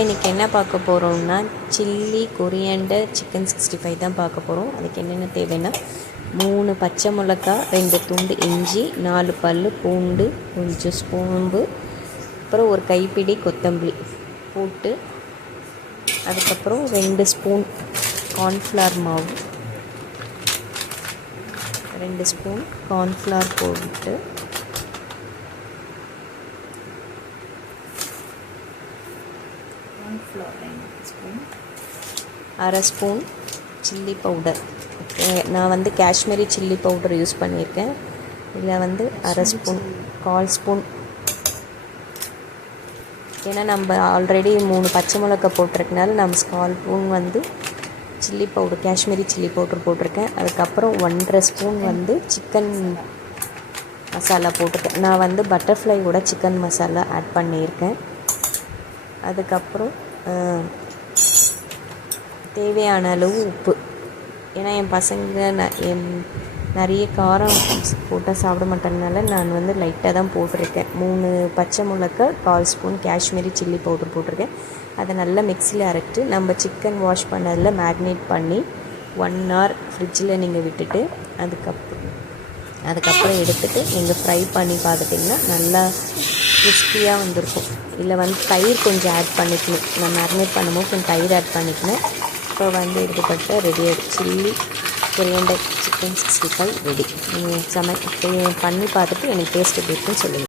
இன்றைக்கி என்ன பார்க்க போகிறோம்னா சில்லி கொரியண்டர் சிக்கன் 65 தான் பார்க்க போகிறோம். அதுக்கு என்னென்ன தேவைன்னா 3 பச்சை மிளகாய், 2 துண்டு இஞ்சி, 4 பல் பூண்டு, கொஞ்சம் சோம்பு, அப்புறம் ஒரு கைப்பிடி கொத்தமல்லி போட்டு, அதுக்கப்புறம் 2 ஸ்பூன் கார்ன்ஃப்ளவர் மாவு, 2 ஸ்பூன் கார்ன்ஃப்ளவர் போட்டு அரை ஸ்பூன் சில்லி பவுடர். நான் வந்து காஷ்மீரி சில்லி பவுடர் யூஸ் பண்ணியிருக்கேன். இதில் வந்து அரை ஸ்பூன், 1/4 ஸ்பூன். ஏன்னா நம்ம ஆல்ரெடி 3 பச்சை மிளகாய் போட்டிருக்கனால நம்ம 1/4 ஸ்பூன் வந்து chilli powder, Kashmiri chilli powder போட்டிருக்கேன். அதுக்கப்புறம் 1/2 ஸ்பூன் வந்து சிக்கன் மசாலா போட்டிருக்கேன். நான் வந்து பட்டர்ஃப்ளையோட சிக்கன் மசாலா ஆட் பண்ணியிருக்கேன். அதுக்கப்புறம் தேவையான அளவு உப்பு. ஏன்னா என் பசங்க நிறைய காரம் போட்டால் சாப்பிட மாட்டேனால நான் வந்து லைட்டாக தான் போட்டிருக்கேன். 3 பச்சை மிளகாய், 1/4 ஸ்பூன் காஷ்மீரி சில்லி பவுடர் போட்டிருக்கேன். அதை நல்லா மிக்சியில் அரைச்சிட்டு நம்ம சிக்கன் வாஷ் பண்ணதில் மேக்னேட் பண்ணி 1 hour ஃப்ரிட்ஜில் நீங்கள் விட்டுட்டு அதுக்கப்புறம் எடுத்துகிட்டு நீங்கள் ஃப்ரை பண்ணி பார்த்துட்டிங்கன்னா நல்லா கிறிஸ்பியாக வந்திருக்கும். இல்லை வந்து தயிர் கொஞ்சம் ஆட் பண்ணிக்கணும். நான் மேரினேட் பண்ணும்போது கொஞ்சம் தயிர் ஆட் பண்ணிக்கணும். இப்போ வந்து எடுத்துக்கிட்ட ரெடி ஆகிடுச்சு. Chilli coriander chicken 65 ready. நீங்கள் பண்ணி பார்த்துட்டு எனக்கு டேஸ்ட் எப்படி இருக்குன்னு சொல்லுங்கள்.